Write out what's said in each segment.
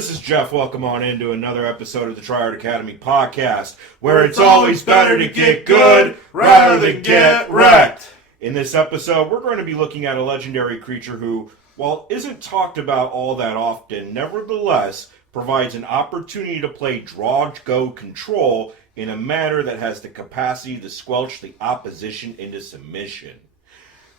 this is Jeff. Welcome on into another episode of the Tryhard Academy podcast, where it's always better to get good rather than get wrecked. In this episode, we're going to be looking at a legendary creature who, while isn't talked about all that often, nevertheless provides an opportunity to play draw-go control in a manner that has the capacity to squelch the opposition into submission.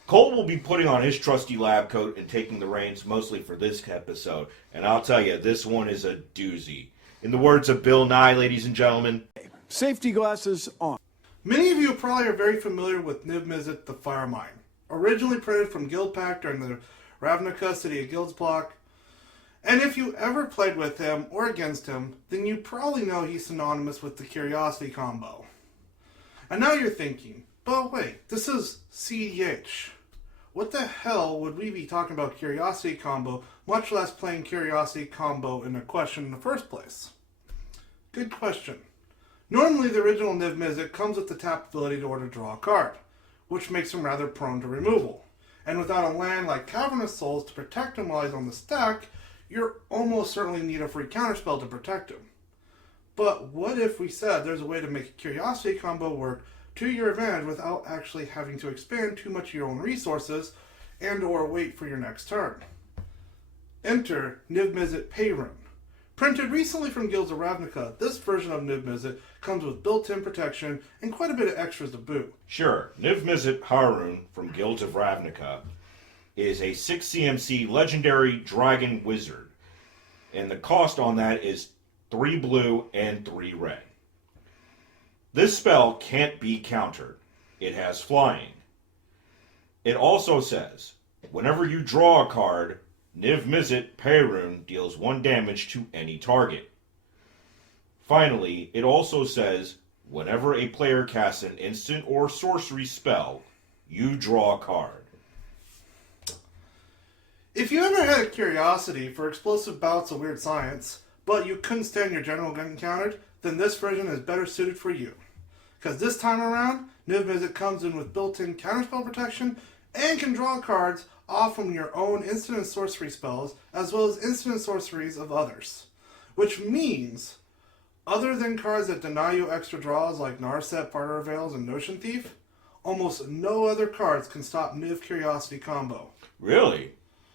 Cole will be putting on his trusty lab coat and taking the reins mostly for this episode. And I'll tell you, this one is a doozy. In the words of Bill Nye, ladies and gentlemen, safety glasses on. Many of you probably are very familiar with Niv-Mizzet the Firemind. Originally printed from Guild Pack during the Ravnica City of Guilds block. And if you ever played with him or against him, then you probably know he's synonymous with the Curiosity combo. And now you're thinking, but wait, this is cEDH. What the hell would we be talking about Curiosity combo, much less playing Curiosity combo in a question in the first place? Good question. Normally the original Niv-Mizzet comes with the tap ability to order draw a card, which makes him rather prone to removal. And without a land like Cavernous Souls to protect him while he's on the stack, you're almost certainly need a free counterspell to protect him. But what if we said there's a way to make a Curiosity combo work to your advantage without actually having to expand too much of your own resources and or wait for your next turn? Enter Niv-Mizzet Parun. Printed recently from Guilds of Ravnica, this version of Niv-Mizzet comes with built-in protection and quite a bit of extras to boot. Sure, Niv-Mizzet Parun from Guilds of Ravnica is a 6 CMC legendary dragon wizard. And the cost on that is 3 blue and 3 red. This spell can't be countered. It has flying. It also says, whenever you draw a card, Niv-Mizzet Parun deals 1 damage to any target. Finally, it also says, whenever a player casts an instant or sorcery spell, you draw a card. If you ever had a curiosity for explosive bouts of weird science, but you couldn't stand your general getting countered, then this version is better suited for you. Because this time around, Niv-Mizzet comes in with built-in counterspell protection and can draw cards off from your own instant and sorcery spells, as well as instant and sorceries of others. Which means, other than cards that deny you extra draws like Narset, Barter Veils, and Notion Thief, almost no other cards can stop Niv Curiosity combo. Really?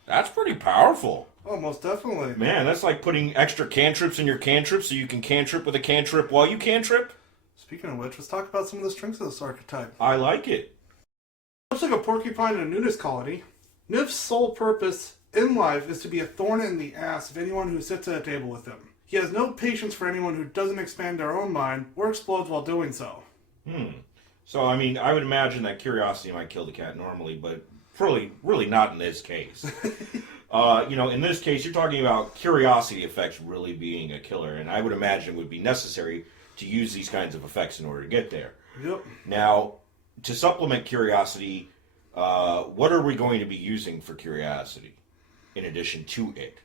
That's pretty powerful. Oh, most definitely. Man, that's like putting extra cantrips in your cantrip so you can cantrip with a cantrip while you cantrip. Speaking of which, let's talk about some of the strengths of this archetype. I like it. Looks like a porcupine in a nudist colony. Niv's sole purpose in life is to be a thorn in the ass of anyone who sits at a table with him. He has no patience for anyone who doesn't expand their own mind or explodes while doing so. So, I mean, I would imagine that curiosity might kill the cat normally, but really not in this case. In this case, you're talking about curiosity effects really being a killer, and I would imagine would be necessary to use these kinds of effects in order to get there. Yep. Now, to supplement curiosity, what are we going to be using for curiosity in addition to it?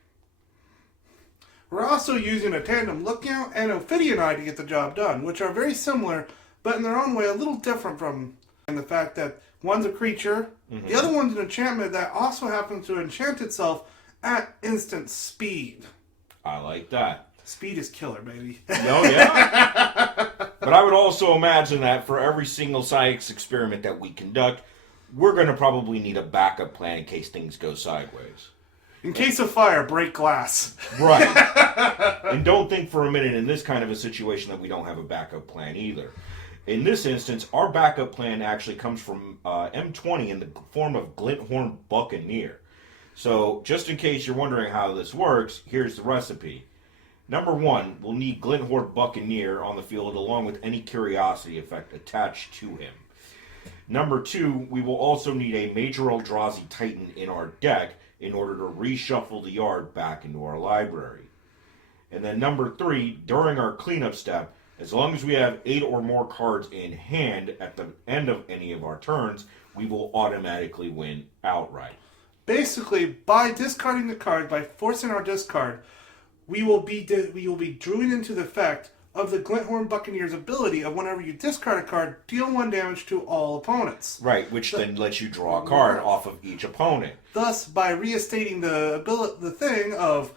We're also using a tandem lookout and Ophidian Eye to get the job done, which are very similar, but in their own way a little different from the fact that one's a creature, the other one's an enchantment that also happens to enchant itself at instant speed. I like that. Speed is killer, baby. Oh, yeah. But I would also imagine that for every single science experiment that we conduct, we're going to probably need a backup plan in case things go sideways. In case of fire, break glass. Right. And don't think for a minute in this kind of a situation that we don't have a backup plan either. In this instance, our backup plan actually comes from M20 in the form of Glinthorn Buccaneer. So, just in case you're wondering how this works, here's the recipe. Number 1, we'll need Glinthorn Buccaneer on the field along with any curiosity effect attached to him. Number 2, we will also need a Major Eldrazi Titan in our deck in order to reshuffle the yard back into our library. And then number 3, during our cleanup step, as long as we have 8 or more cards in hand at the end of any of our turns, we will automatically win outright. Basically, by discarding the card, by forcing our discard, we will be druid into the effect of the Glinthorn Buccaneer's ability of whenever you discard a card, deal 1 damage to all opponents. Right, which then lets you draw a card off of each opponent. Thus, by reinstating the thing of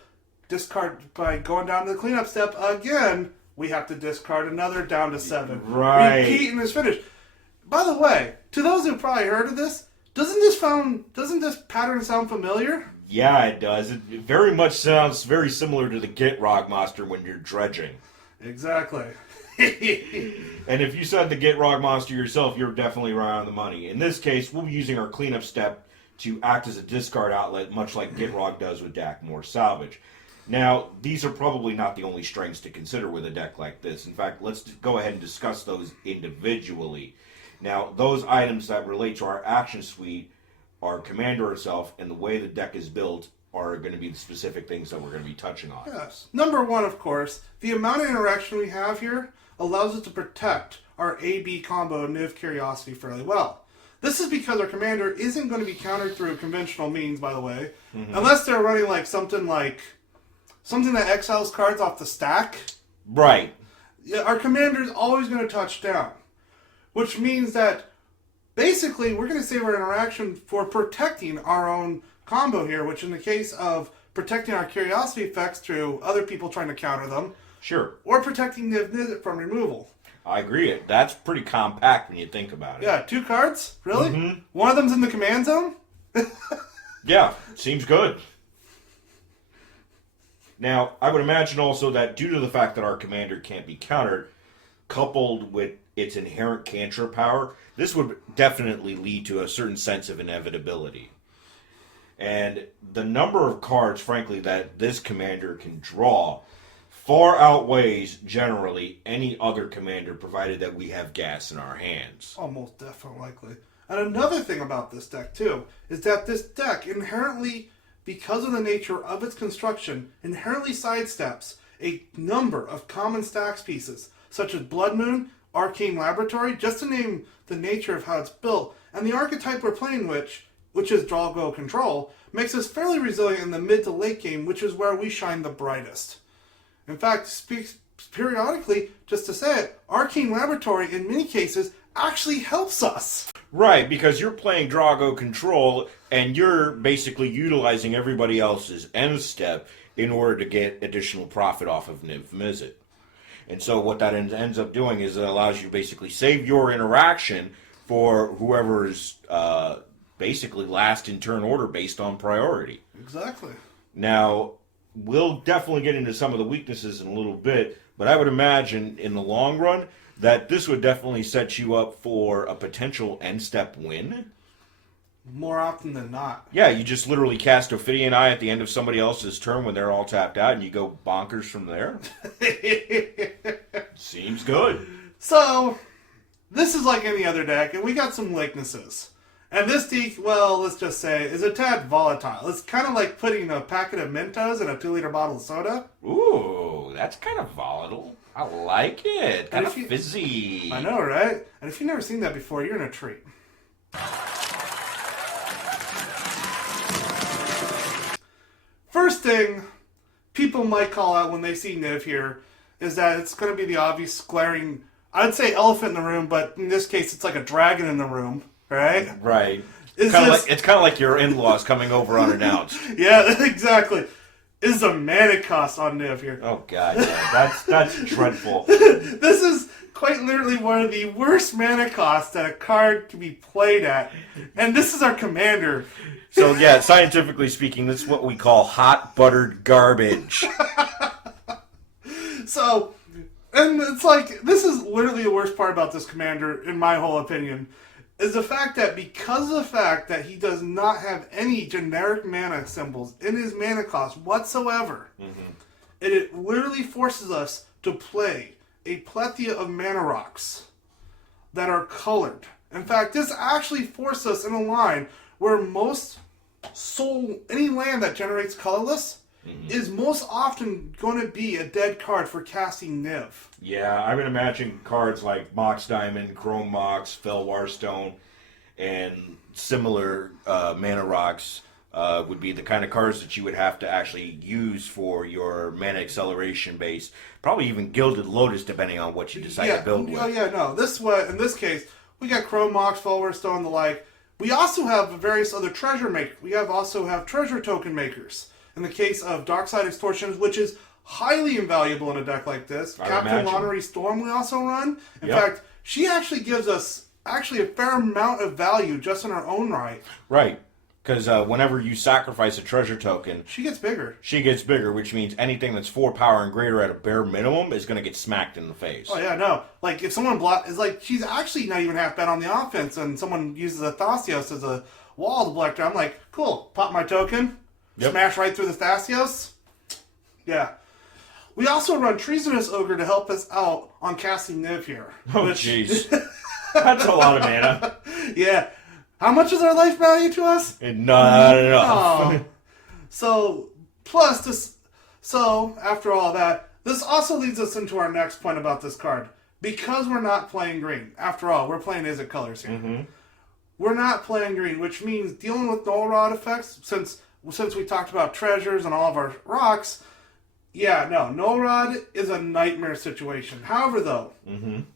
going down to the cleanup step again, we have to discard another down to 7. Right. Repeat and it's finished. By the way, to those who probably heard of this, doesn't this pattern sound familiar? Yeah, it does. It very much sounds very similar to the Git Monster when you're dredging. Exactly. And if you said the Git Monster yourself, you're definitely right on the money. In this case, we'll be using our cleanup step to act as a discard outlet, much like Gitrog does with Dakmor Salvage. Now, these are probably not the only strengths to consider with a deck like this. In fact, let's go ahead and discuss those individually. Now, those items that relate to our action suite, our commander itself, and the way the deck is built are going to be the specific things that we're going to be touching on. Yes. Number one, of course, the amount of interaction we have here allows us to protect our AB combo Niv Curiosity fairly well. This is because our commander isn't going to be countered through conventional means, by the way, unless they're running like something that exiles cards off the stack. Right. Yeah, our commander is always going to touch down, which means that basically we're going to save our interaction for protecting our own combo here, which in the case of protecting our curiosity effects through other people trying to counter them, Sure. or protecting Niv-Mizzet from removal. I agree. That's pretty compact when you think about it. Yeah, 2 cards? Really? One of them's in the command zone? Yeah, seems good. Now, I would imagine also that due to the fact that our commander can't be countered, coupled with its inherent cantrip power, this would definitely lead to a certain sense of inevitability. And the number of cards, frankly, that this commander can draw far outweighs, generally, any other commander, provided that we have gas in our hands. Almost definitely likely. And another thing about this deck, too, is that this deck inherently, because of the nature of its construction, inherently sidesteps a number of common stax pieces, such as Blood Moon, Arcane Laboratory, just to name the nature of how it's built, and the archetype we're playing which is Draw-Go Control, makes us fairly resilient in the mid to late game, which is where we shine the brightest. In fact, speaks periodically, just to say it, Arcane Laboratory, in many cases, actually helps us. Right, because you're playing Draw-Go Control, and you're basically utilizing everybody else's end step in order to get additional profit off of Niv-Mizzet. And so what that ends up doing is it allows you to basically save your interaction for whoever's basically last in turn order based on priority. Exactly. Now, we'll definitely get into some of the weaknesses in a little bit, but I would imagine in the long run that this would definitely set you up for a potential end step win. More often than not. Yeah, you just literally cast Ophidian Eye at the end of somebody else's turn when they're all tapped out, and you go bonkers from there. Seems good. So, this is like any other deck, and we got some weaknesses. And this deck, well, let's just say, is a tad volatile. It's kind of like putting a packet of Mentos in a 2-liter bottle of soda. Ooh, that's kind of volatile. I like it. Kind of fizzy. I know, right? And if you've never seen that before, you're in a treat. First thing people might call out when they see Niv here is that it's going to be the obvious glaring, I'd say elephant in the room, but in this case it's like a dragon in the room, right? Right. It's kind of like your in-laws coming over unannounced. Yeah, exactly. Is a mana cost on Niv here. Oh god, yeah. That's dreadful. This is quite literally one of the worst mana costs that a card can be played at. And this is our commander. So yeah, scientifically speaking, this is what we call hot buttered garbage. So, and it's like, this is literally the worst part about this commander, in my whole opinion, is the fact that because of the fact that he does not have any generic mana symbols in his mana cost whatsoever, it literally forces us to play a plethora of mana rocks that are colored. In fact, this actually forces us in a line where any land that generates colorless is most often going to be a dead card for casting Niv. Yeah, I would imagine cards like Mox Diamond, Chrome Mox, Felwar Stone, and similar mana rocks would be the kind of cards that you would have to actually use for your mana acceleration base. Probably even Gilded Lotus, depending on what you decide to build with. Oh yeah, no. In this case, we got Chrome Mox, Felwar Stone, and the like. We also have various other treasure makers. We also have treasure token makers. In the case of Darkside Extortion, which is highly invaluable in a deck like this. Captain Monterey Storm we also run. In fact, she actually gives us a fair amount of value just in her own right. Right. Because whenever you sacrifice a treasure token, she gets bigger. She gets bigger, which means anything that's 4 power and greater at a bare minimum is going to get smacked in the face. Oh yeah, no. Like if someone is like she's actually not even half bad on the offense, and someone uses a Thasios as a wall to block her, I'm like, cool. Pop my token, smash right through the Thasios. Yeah. We also run Treasonous Ogre to help us out on casting Niv here. Oh jeez, that's a lot of mana. Yeah. How much is our life value to us? Not enough. Oh. So, plus this. So, after all that, this also leads us into our next point about this card. Because we're not playing green. After all, we're playing Izzet colors here. Mm-hmm. We're not playing green, which means dealing with null rod effects, since we talked about treasures and all of our rocks, null rod is a nightmare situation. However, though,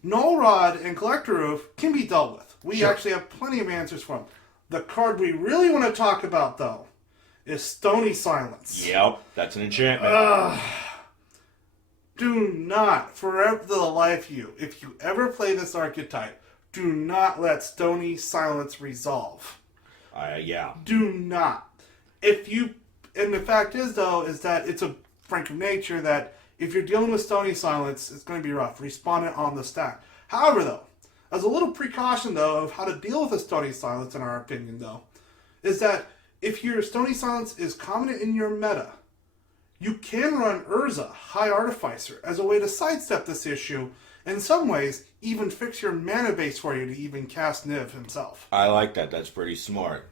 null rod and collector roof can be dealt with. We actually have plenty of answers for them. The card we really want to talk about, though, is Stony Silence. Yep, that's an enchantment. Do not, forever the life you, if you ever play this archetype, do not let Stony Silence resolve. Do not. And the fact is, though, is that it's a frank of nature that if you're dealing with Stony Silence, it's going to be rough. Respawn it on the stack. However, though, as a little precaution, though, of how to deal with a Stony Silence, in our opinion, though, is that if your Stony Silence is common in your meta, you can run Urza, High Artificer, as a way to sidestep this issue, in some ways, even fix your mana base for you to even cast Niv himself. I like that. That's pretty smart.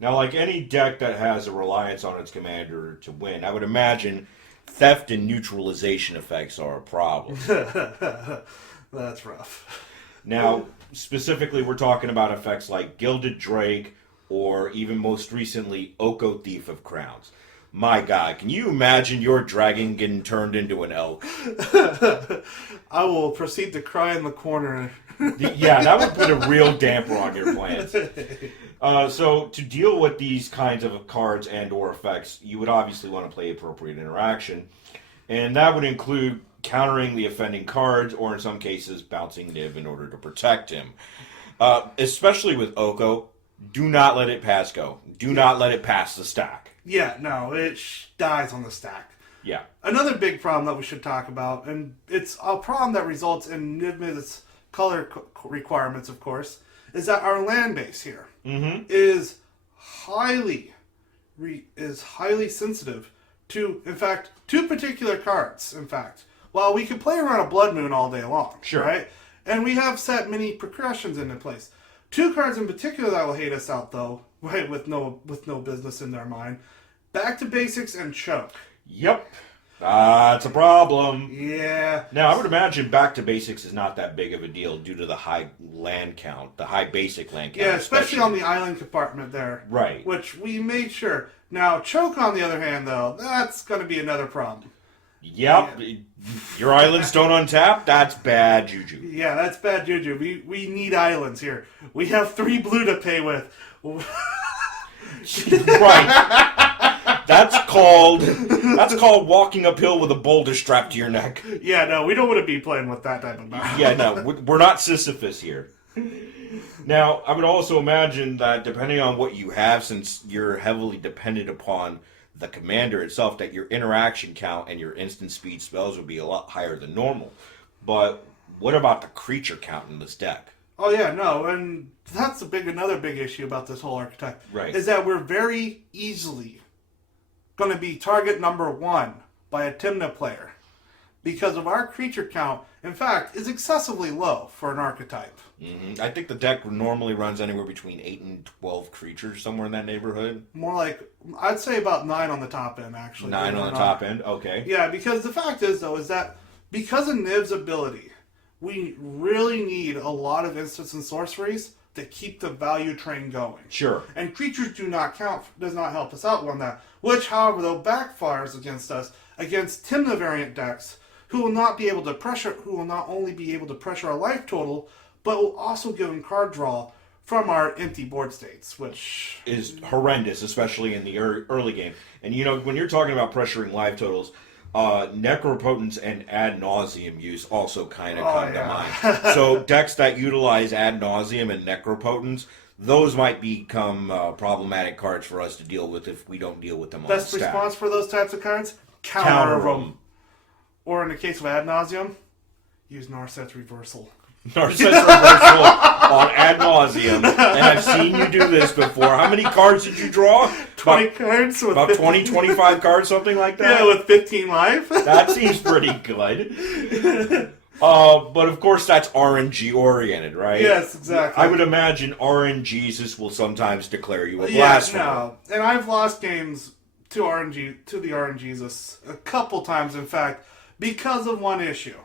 Now, like any deck that has a reliance on its commander to win, I would imagine theft and neutralization effects are a problem. That's rough. Now, specifically, we're talking about effects like Gilded Drake or even most recently, Oko Thief of Crowns. My God, can you imagine your dragon getting turned into an elk? I will proceed to cry in the corner. Yeah, that would put a real damper on your plans. So to deal with these kinds of cards and or effects, you would obviously want to play appropriate interaction. And that would include countering the offending cards, or in some cases, bouncing Niv in order to protect him. Especially with Oko, do not let it pass go. Do not let it pass the stack. Yeah, no, it dies on the stack. Yeah. Another big problem that we should talk about, and it's a problem that results in Niv-Mizzet's color requirements, of course, is that our land base here is highly sensitive to, in fact, 2 particular cards, in fact. While we could play around a Blood Moon all day long, right? And we have set many progressions into place. 2 cards in particular that will hate us out, though, right, with no business in their mind. Back to Basics and Choke. Yep. That's a problem. Yeah. Now, I would imagine Back to Basics is not that big of a deal due to the high land count, the high basic land count. Yeah, especially on the island compartment there. Right. Which we made sure. Now, Choke, on the other hand, though, that's going to be another problem. Yep. Yeah. Your islands don't untap? That's bad juju. Yeah, that's bad juju. We need islands here. We have 3 blue to pay with. Right. That's called walking uphill with a boulder strapped to your neck. Yeah, no, we don't want to be playing with that type of battle. Yeah, no, we're not Sisyphus here. Now, I would also imagine that depending on what you have, since you're heavily dependent upon the commander itself, that your interaction count and your instant speed spells would be a lot higher than normal. But what about the creature count in this deck? Oh yeah, no, and that's another big issue about this whole archetype. Right. Is that we're very easily going to be target number 1 by a Tymna player because of our creature count, in fact, is excessively low for an archetype. Mm-hmm. I think the deck normally runs anywhere between 8 and 12 creatures, somewhere in that neighborhood. More like, I'd say about 9 on the top end, actually. 9 on the top end? Okay. Yeah, because the fact is, though, is that because of Niv's ability, we really need a lot of instants and sorceries to keep the value train going. Sure. And creatures does not help us out on that. Which, however, though, backfires against us, against Tymna variant decks, who will not only be able to pressure our life total, but will also give them card draw from our empty board states, which is horrendous, especially in the early game. And when you're talking about pressuring live totals, Necropotence and Ad Nauseam use also kind of come to mind. So decks that utilize Ad Nauseam and Necropotence, those might become problematic cards for us to deal with if we don't deal with them on the best stack. response for those types of cards? Counter them. Or in the case of Ad Nauseam, use Narset's Reversal. Narset's Reversal on Ad Nauseam. And I've seen you do this before. How many cards did you draw? 20 cards? With about 20, 25 cards, something like that? Yeah, with 15 life. That seems pretty good. But of course, that's RNG oriented, right? Yes, exactly. I would imagine RNGesus will sometimes declare you a blasphemer. No. And I've lost games to the RNGesus a couple times, in fact, because of one issue.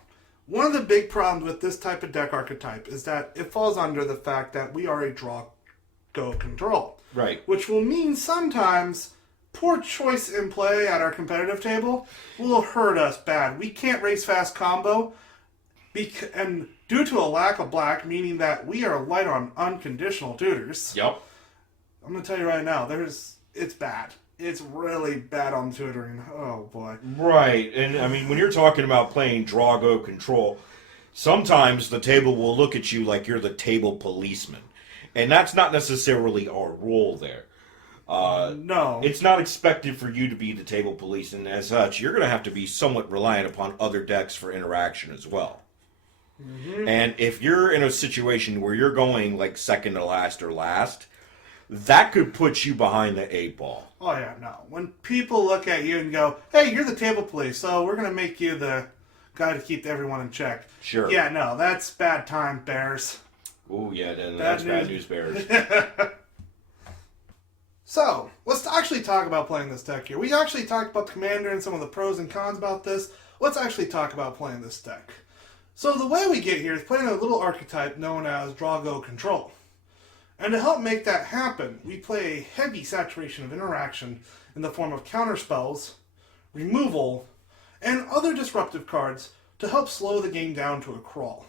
One of the big problems with this type of deck archetype is that it falls under the fact that we are a draw-go control. Right. Which will mean sometimes poor choice in play at our competitive table will hurt us bad. We can't race fast combo, and due to a lack of black, meaning that we are light on unconditional tutors. Yep. I'm going to tell you right now, it's bad. It's really bad on tutoring. Oh, boy. Right. And, I mean, when you're talking about playing draw-go control, sometimes the table will look at you like you're the table policeman. And that's not necessarily our role there. No. It's not expected for you to be the table police, and as such, you're going to have to be somewhat reliant upon other decks for interaction as well. Mm-hmm. And if you're in a situation where you're going like second to last or last, that could put you behind the 8-ball. Oh, yeah, no. When people look at you and go, hey, you're the table police, so we're going to make you the guy to keep everyone in check. Sure. Yeah, no, that's bad time, Bears. Oh, yeah, that's bad news, Bears. So, let's actually talk about playing this deck here. We actually talked about the commander and some of the pros and cons about this. Let's actually talk about playing this deck. So, the way we get here is playing a little archetype known as draw-go control. And to help make that happen, we play a heavy saturation of interaction in the form of counterspells, removal, and other disruptive cards to help slow the game down to a crawl.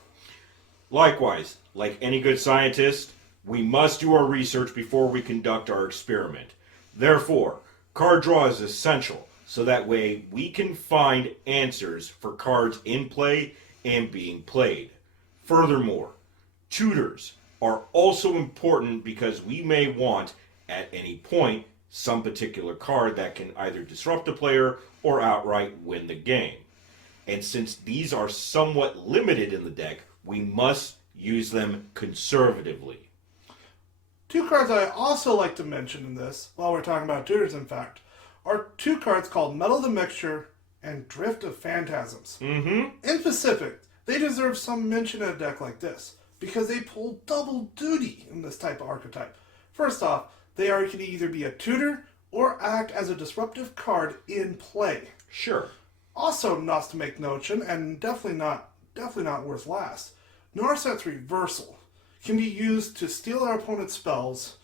Likewise, like any good scientist, we must do our research before we conduct our experiment. Therefore, card draw is essential, so that way we can find answers for cards in play and being played. Furthermore, tutors are also important because we may want, at any point, some particular card that can either disrupt the player or outright win the game. And since these are somewhat limited in the deck, we must use them conservatively. Two cards I also like to mention in this, while we're talking about tutors in fact, are two cards called Metal the Mixture and Drift of Phantasms. Mm-hmm. In specific, they deserve some mention in a deck like this, because they pull double duty in this type of archetype. First off, they can either be a tutor or act as a disruptive card in play. Sure. Also, not to make notion, and definitely not worth last, Narset's Reversal can be used to steal our opponent's spells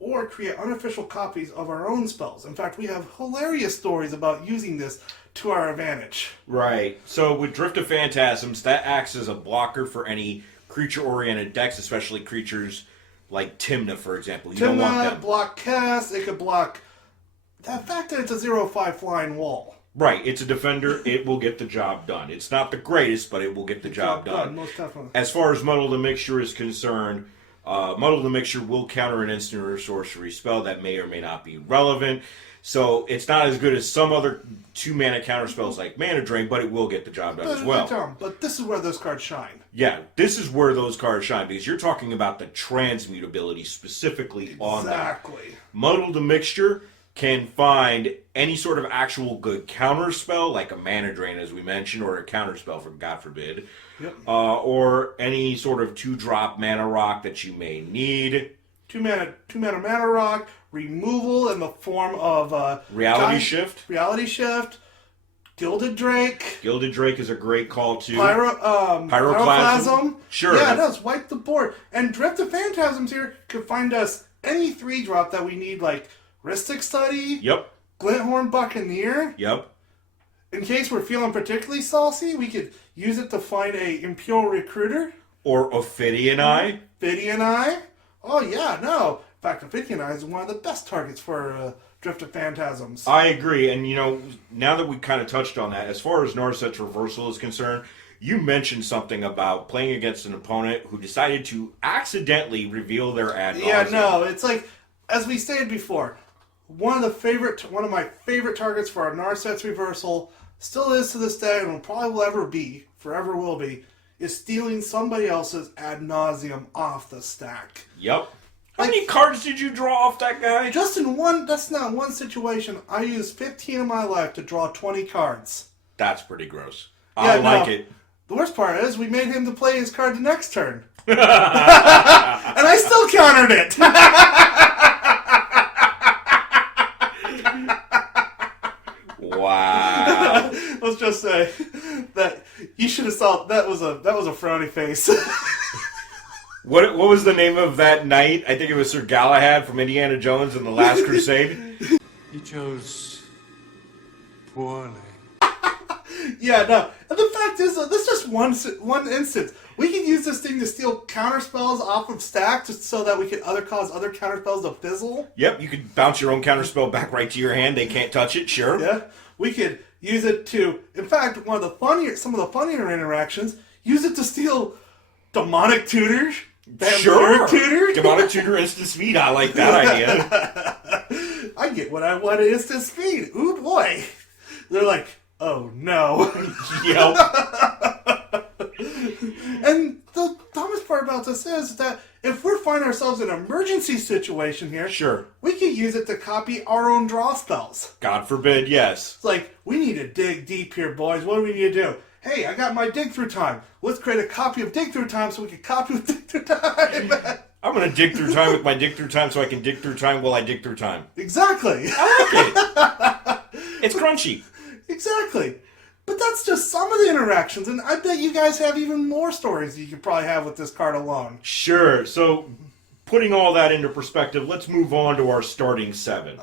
or create unofficial copies of our own spells. In fact, we have hilarious stories about using this to our advantage. Right. So with Drift of Phantasms, that acts as a blocker for any creature-oriented decks, especially creatures like Tymna, for example. You don't want them. Block cast, it could block the fact that it's a 0/5 flying wall. Right, it's a defender, it will get the job done. It's not the greatest, but it will get the job done. Most definitely. As far as Muddle the Mixture is concerned, Muddle the Mixture will counter an instant or sorcery spell that may or may not be relevant. So it's not as good as some other 2-mana counter spells like Mana Drain, but it will get the job done as well. But this is where those cards shine. Yeah, this is where those cards shine, because you're talking about the transmutability specifically on that. Exactly. Muddle the Mixture can find any sort of actual good counter spell, like a Mana Drain, as we mentioned, or a counter spell, for God forbid, yep. Or any sort of 2-drop mana rock that you may need. 2-mana mana rock, removal in the form of Reality Shift, Gilded Drake. Gilded Drake is a great call too. Pyroclasm. Sure. Yeah, it does. Wipe the board. And Drift of Phantasms here could find us any 3-drop that we need, like Rhystic Study. Yep. Glinthorn Buccaneer. Yep. In case we're feeling particularly saucy, we could use it to find a Imperial Recruiter. Or Ophidian Eye. Ophidian Eye. Oh, yeah, no. In fact, Amphitheonize is one of the best targets for Drift of Phantasms. I agree, and now that we kind of touched on that, as far as Narset's reversal is concerned, you mentioned something about playing against an opponent who decided to accidentally reveal their ad nauseam. Yeah, no, it's like, as we stated before, one of my favorite targets for our Narset's reversal, still is to this day, and will probably will ever be, forever will be, is stealing somebody else's ad nauseum off the stack. Yep. How many cards did you draw off that guy? Just in one, that's not one situation. I used 15 of my life to draw 20 cards. That's pretty gross. Yeah, I like it. The worst part is we made him to play his card the next turn. And I still countered it. Wow. Let's just say that you should have saw that was a frowny face. What was the name of that knight? I think it was Sir Galahad from Indiana Jones in The Last Crusade. He chose poorly. Yeah, no. And the fact is, this is just one instance. We can use this thing to steal counter spells off of stack just so that we can cause other counter spells to fizzle. Yep, you could bounce your own counter spell back right to your hand. They can't touch it, sure. Yeah. We could use it to, in fact, some of the funnier interactions, use it to steal demonic tutors. Sure. Tutor. Demonic tutor instant speed. I like that idea. I get what I want at instant speed. Ooh boy. They're like, oh no. Yep. And the dumbest part about this is that if we're finding ourselves in an emergency situation here, Sure. we can use it to copy our own draw spells. God forbid, yes. It's like, we need to dig deep here, boys. What do we need to do? Hey, I got my dig through time. Let's create a copy of dig through time so we can copy with dig through time. I'm going to dig through time with my dig through time so I can dig through time while I dig through time. Exactly. I like it. It's crunchy. Exactly. But that's just some of the interactions, and I bet you guys have even more stories you could probably have with this card alone. Sure. So, putting all that into perspective, let's move on to our starting 7.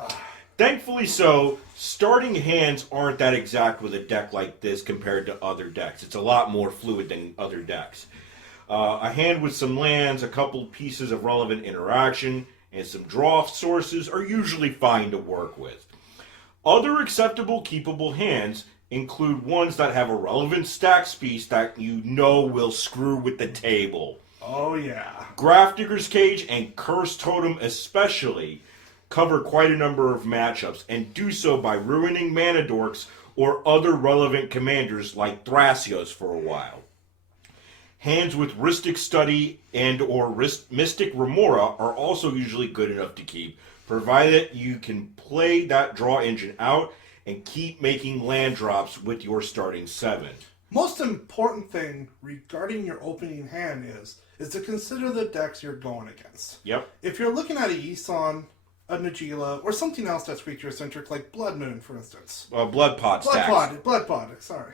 Thankfully so, starting hands aren't that exact with a deck like this compared to other decks. It's a lot more fluid than other decks. A hand with some lands, a couple pieces of relevant interaction, and some draw sources are usually fine to work with. Other acceptable keepable hands include ones that have a relevant stax piece that you know will screw with the table. Oh yeah. Grafdigger's Cage and Curse Totem especially cover quite a number of matchups, and do so by ruining mana dorks or other relevant commanders like Thrasios for a while. Hands with Rhystic Study and or Mystic Remora are also usually good enough to keep, provided you can play that draw engine out and keep making land drops with your starting 7. Most important thing regarding your opening hand is to consider the decks you're going against. Yep. If you're looking at a Yisan, a Nagila, or something else that's creature-centric, like Blood Moon, for instance. Blood Pod stacks. Blood Pod, sorry.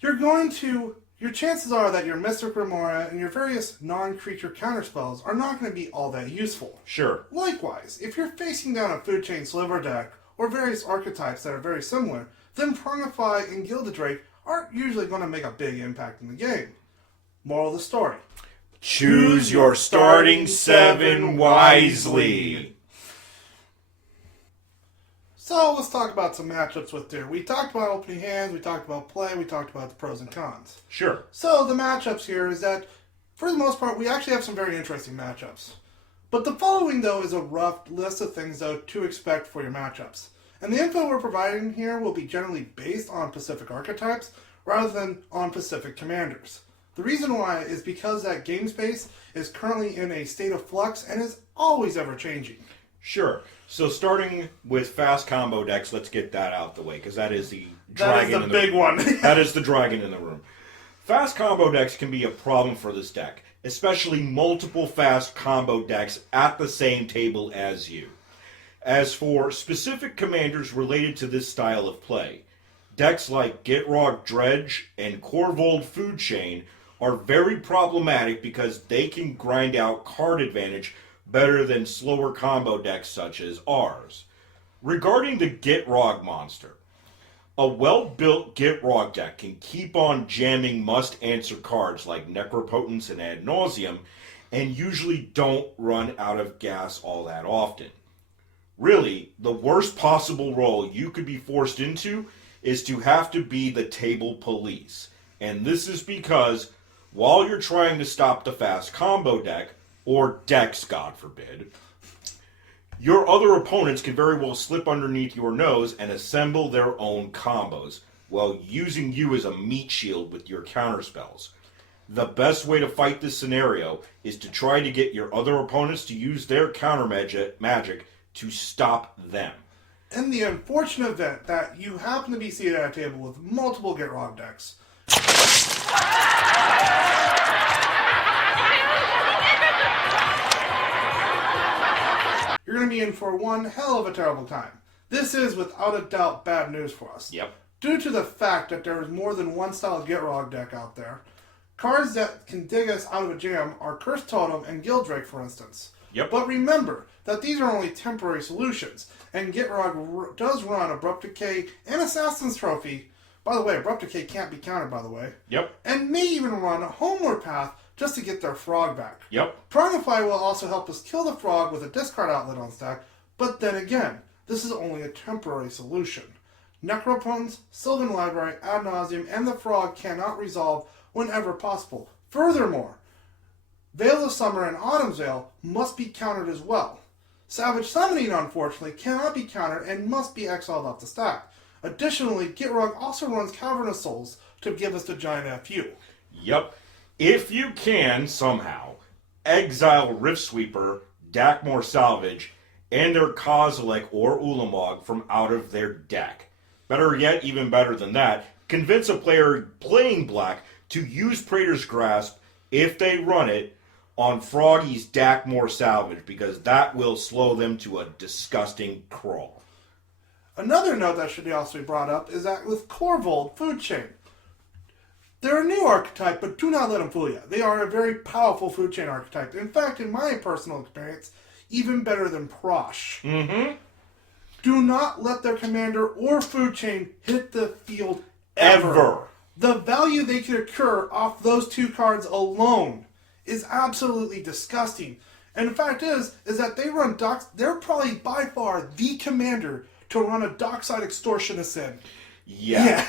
Your chances are that your Mystic Remora and your various non-creature counterspells are not going to be all that useful. Sure. Likewise, if you're facing down a Food Chain Sliver deck, or various archetypes that are very similar, then Prongify and Gilded Drake aren't usually going to make a big impact in the game. Moral of the story. Choose your starting 7 wisely. So let's talk about some matchups with there. We talked about opening hands, we talked about play, we talked about the pros and cons. Sure. So the matchups here is that, for the most part, we actually have some very interesting matchups. But the following, though, is a rough list of things, though, to expect for your matchups. And the info we're providing here will be generally based on Pacific archetypes rather than on Pacific commanders. The reason why is because that gamespace is currently in a state of flux and is always ever changing. Sure. So starting with fast combo decks, let's get that out the way, because that is the dragon in the big one. That is the dragon in the room. Fast combo decks can be a problem for this deck, especially multiple fast combo decks at the same table as you. As for specific commanders related to this style of play, decks like Gitrog Dredge and Korvold Food Chain are very problematic because they can grind out card advantage better than slower combo decks such as ours. Regarding the Gitrog monster, A well-built Gitrog deck can keep on jamming must-answer cards like Necropotence and Ad Nauseam, and usually don't run out of gas all that often. Really, the worst possible role you could be forced into is to have to be the table police. And this is because while you're trying to stop the fast combo deck, or decks, God forbid, your other opponents can very well slip underneath your nose and assemble their own combos, while using you as a meat shield with your counterspells. The best way to fight this scenario is to try to get your other opponents to use their counter magic to stop them. In the unfortunate event that you happen to be seated at a table with multiple Gitrog decks, you're going to be in for one hell of a terrible time. This is, without a doubt, bad news for us. Yep. Due to the fact that there is more than one style of Gitrog deck out there, cards that can dig us out of a jam are Curse Totem and Gildrake, for instance. Yep. But remember that these are only temporary solutions, and Gitrog does run Abrupt Decay and Assassin's Trophy. By the way, Abrupt Decay can't be countered, by the way. Yep. And may even run a Homeward Path just to get their frog back. Yep. Pronify will also help us kill the frog with a discard outlet on stack, but then again, this is only a temporary solution. Necropotence, Sylvan Library, Ad Nauseam, and the frog cannot resolve whenever possible. Furthermore, Veil of Summer and Autumn's Veil must be countered as well. Savage Summoning, unfortunately, cannot be countered and must be exiled off the stack. Additionally, Gitrog also runs Cavernous Souls to give us the giant FU. Yep. If you can, somehow, exile Riftsweeper, Dakmor Salvage, and their Kozilek or Ulamog from out of their deck. Better yet, even better than that, convince a player playing black to use Praetor's Grasp, if they run it, on Froggy's Dakmor Salvage, because that will slow them to a disgusting crawl. Another note that should also be brought up is that with Korvold Food Chain, they're a new archetype, but do not let them fool you. They are a very powerful food chain archetype. In fact, in my personal experience, even better than Prosh. Mm-hmm. Do not let their commander or food chain hit the field ever. The value they could occur off those two cards alone is absolutely disgusting. And the fact is that they run they're probably by far the commander to run a Dockside Extortionist in. Yeah.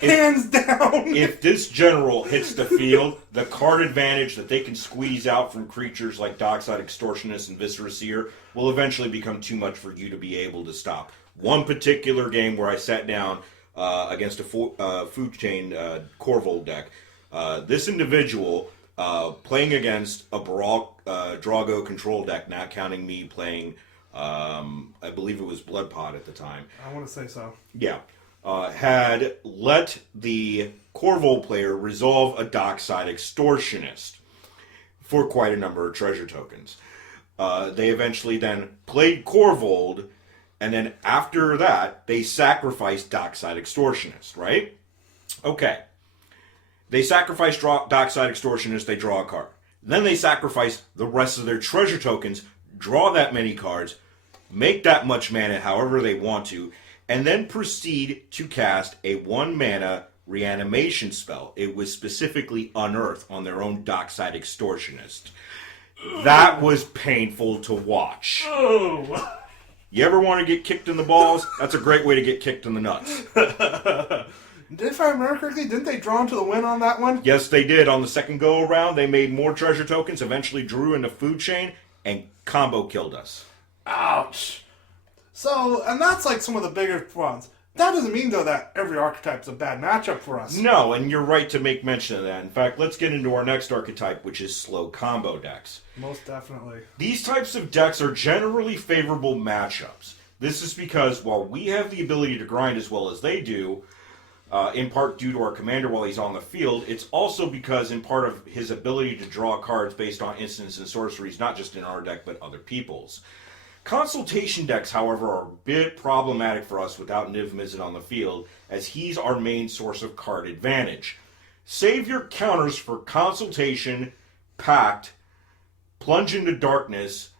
Hands down. If this general hits the field, the card advantage that they can squeeze out from creatures like Dockside Extortionist and Viscera Seer will eventually become too much for you to be able to stop. One particular game where I sat down against a food chain Korvold deck, this individual playing against a Drago control deck, not counting me playing, I believe it was Bloodpod at the time. I want to say so. Yeah. Had let the Korvold player resolve a Dockside Extortionist for quite a number of treasure tokens. They eventually then played Korvold, and then after that, they sacrificed Dockside Extortionist, right? Okay. They sacrifice Dockside Extortionist, they draw a card. Then they sacrifice the rest of their treasure tokens, draw that many cards, make that much mana however they want to, and then proceed to cast a 1-mana reanimation spell. It was specifically Unearth on their own Dockside Extortionist. That was painful to watch. Oh. You ever want to get kicked in the balls? That's a great way to get kicked in the nuts. If I remember correctly, didn't they draw into the win on that one? Yes, they did. On the second go-around, they made more treasure tokens, eventually drew into food chain, and combo killed us. Ouch. So, and that's like some of the bigger ones. That doesn't mean, though, that every archetype is a bad matchup for us. No, and you're right to make mention of that. In fact, let's get into our next archetype, which is slow combo decks. Most definitely. These types of decks are generally favorable matchups. This is because while we have the ability to grind as well as they do, in part due to our commander while he's on the field, it's also because in part of his ability to draw cards based on instants and sorceries, not just in our deck, but other people's. Consultation decks, however, are a bit problematic for us without Niv-Mizzet on the field, as he's our main source of card advantage. Save your counters for Consultation, Pact, Plunge into Darkness,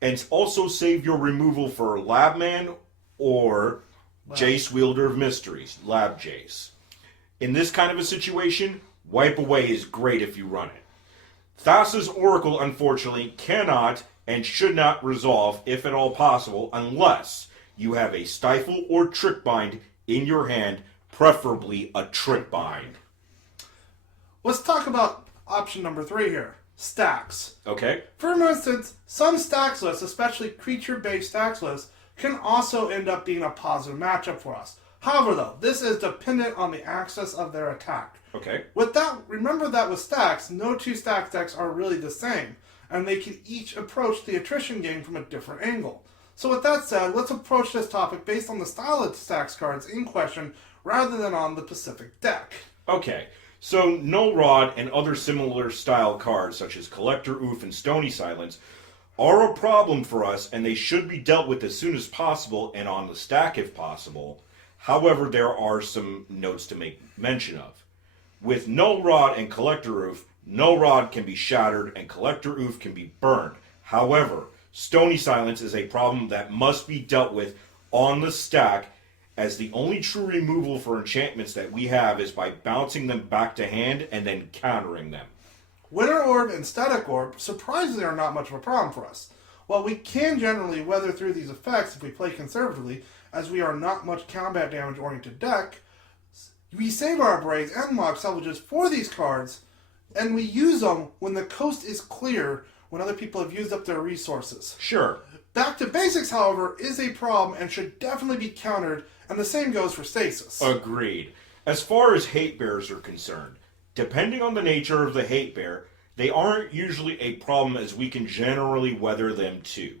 and also save your removal for Labman or Jace, Wielder of Mysteries, Lab Jace. In this kind of a situation, Wipe Away is great if you run it. Thassa's Oracle, unfortunately, cannot and should not resolve, if at all possible, unless you have a Stifle or Trick Bind in your hand, preferably a Trick Bind. Let's talk about option number 3 here. Stax. Okay? For instance, some stax lists, especially creature-based stax lists, can also end up being a positive matchup for us. However, though, this is dependent on the access of their attack. Okay. With that, remember that with stacks, no two stax decks are really the same, and they can each approach the attrition game from a different angle. So with that said, let's approach this topic based on the style of stacks cards in question rather than on the specific deck. Okay. So, Null Rod and other similar style cards, such as Collector Oof and Stony Silence, are a problem for us, and they should be dealt with as soon as possible and on the stack if possible. However, there are some notes to make mention of. With Null Rod and Collector Oof, Null Rod can be shattered and Collector Oof can be burned. However, Stony Silence is a problem that must be dealt with on the stack, as the only true removal for enchantments that we have is by bouncing them back to hand and then countering them. Winter Orb and Static Orb surprisingly are not much of a problem for us. While we can generally weather through these effects if we play conservatively, as we are not much combat damage oriented deck, we save our Braids and Mock Salvages for these cards, and we use them when the coast is clear, when other people have used up their resources. Sure. Back to Basics, however, is a problem and should definitely be countered, and the same goes for Stasis. Agreed. As far as hate bears are concerned, depending on the nature of the hate bear, they aren't usually a problem, as we can generally weather them too.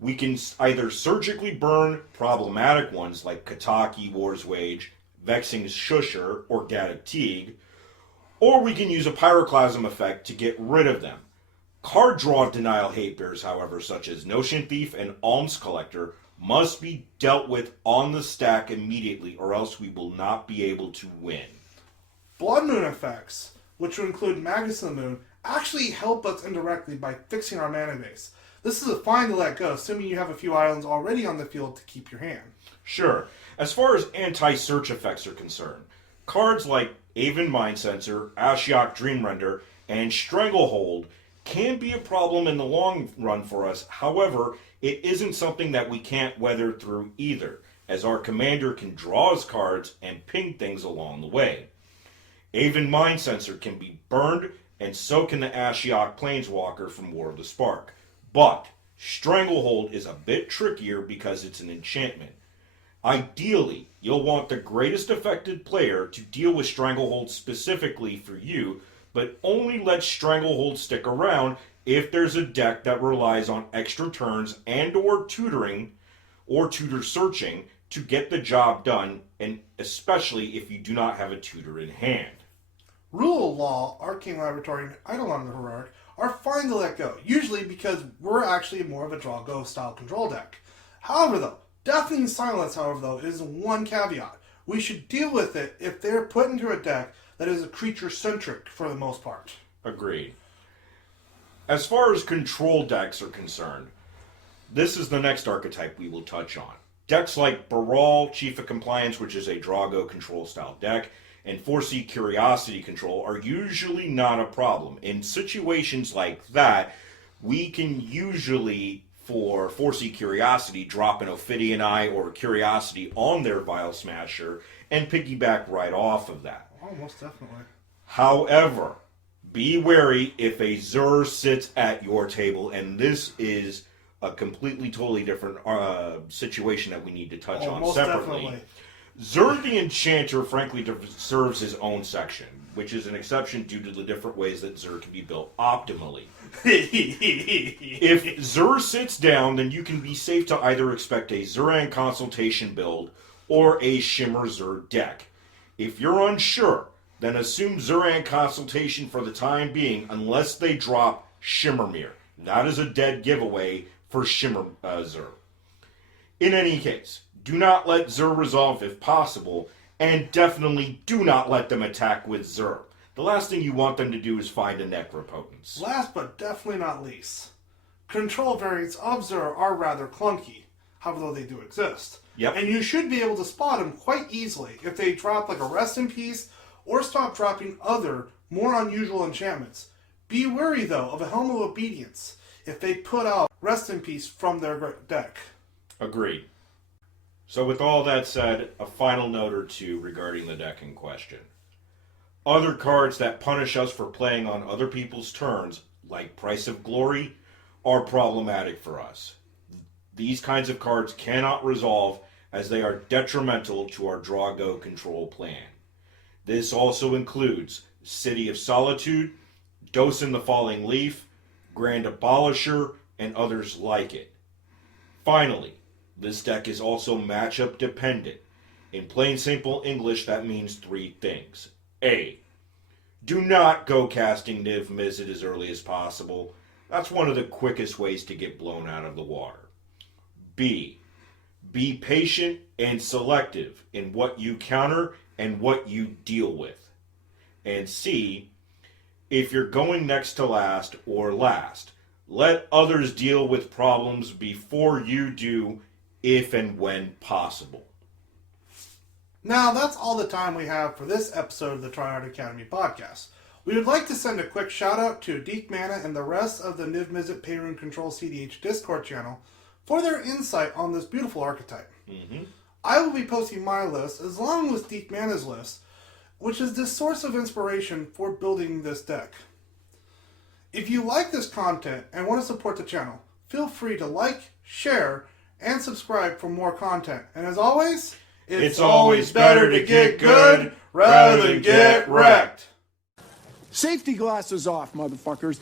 We can either surgically burn problematic ones like Kataki, War's Wage, Vexing Shusher, or Gaddock Teague, or we can use a Pyroclasm effect to get rid of them. Card draw denial hate bears, however, such as Notion Thief and Alms Collector, must be dealt with on the stack immediately, or else we will not be able to win. Blood Moon effects, which would include Magus of the Moon, actually help us indirectly by fixing our mana base. This is a fine to let go, assuming you have a few islands already on the field to keep your hand. Sure. As far as anti-search effects are concerned, cards like Aven Mind Sensor, Ashiok Dreamrender, and Stranglehold can be a problem in the long run for us. However, it isn't something that we can't weather through either, as our commander can draw his cards and ping things along the way. Aven Mind Sensor can be burned, and so can the Ashiok Planeswalker from War of the Spark. But Stranglehold is a bit trickier because it's an enchantment. Ideally, you'll want the greatest affected player to deal with Stranglehold specifically for you, but only let Stranglehold stick around if there's a deck that relies on extra turns and or tutoring or tutor searching to get the job done, and especially if you do not have a tutor in hand. Rule of Law, Arcane Laboratory, and Eidolon the Heroic are fine to let go, usually because we're actually more of a draw-go style control deck. However, though, Deafening Silence, is one caveat. We should deal with it if they're put into a deck that is a creature-centric for the most part. Agreed. As far as control decks are concerned, this is the next archetype we will touch on. Decks like Baral, Chief of Compliance, which is a Drago control style deck, and 4C Curiosity Control are usually not a problem. In situations like that, we can usually, for 4C Curiosity, drop an Ophidian Eye or a Curiosity on their Vile Smasher and piggyback right off of that. Oh, most definitely. However, be wary if a Zur sits at your table, and this is a completely, totally different situation that we need to touch on most separately. Definitely. Zur the Enchanter, frankly, deserves his own section, which is an exception due to the different ways that Zur can be built optimally. If Zur sits down, then you can be safe to either expect a Zuran Consultation build or a Shimmer Zur deck. If you're unsure, then assume Zuran Consultation for the time being, unless they drop Shimmermere. That is a dead giveaway for Shimmer Zur. In any case, do not let Zur resolve if possible, and definitely do not let them attack with Zur. The last thing you want them to do is find a Necropotence. Last but definitely not least, control variants of Zur are rather clunky. however they do exist. Yep. And you should be able to spot them quite easily if they drop like a Rest in Peace or stop dropping other, more unusual enchantments. Be wary, though, of a Helm of Obedience if they put out Rest in Peace from their deck. Agreed. So with all that said, a final note or two regarding the deck in question. Other cards that punish us for playing on other people's turns, like Price of Glory, are problematic for us. These kinds of cards cannot resolve as they are detrimental to our draw-go control plan. This also includes City of Solitude, Dosen the Falling Leaf, Grand Abolisher, and others like it. Finally, this deck is also matchup dependent. In plain simple English, that means three things. A. Do not go casting Niv-Mizzet as early as possible. That's one of the quickest ways to get blown out of the water. B. Be patient and selective in what you counter and what you deal with. And C. If you're going next to last or last, let others deal with problems before you do, if and when possible. Now, that's all the time we have for this episode of the Tryhard Academy podcast. We would like to send a quick shout out to Deek Mana and the rest of the Niv-Mizzet Parun Control cEDH Discord channel for their insight on this beautiful archetype. Mm-hmm. I will be posting my list as long as Deek Mana's list, which is the source of inspiration for building this deck. If you like this content and want to support the channel, feel free to like, share, and subscribe for more content. And as always, it's always better to get good rather than get wrecked. Safety glasses off, motherfuckers.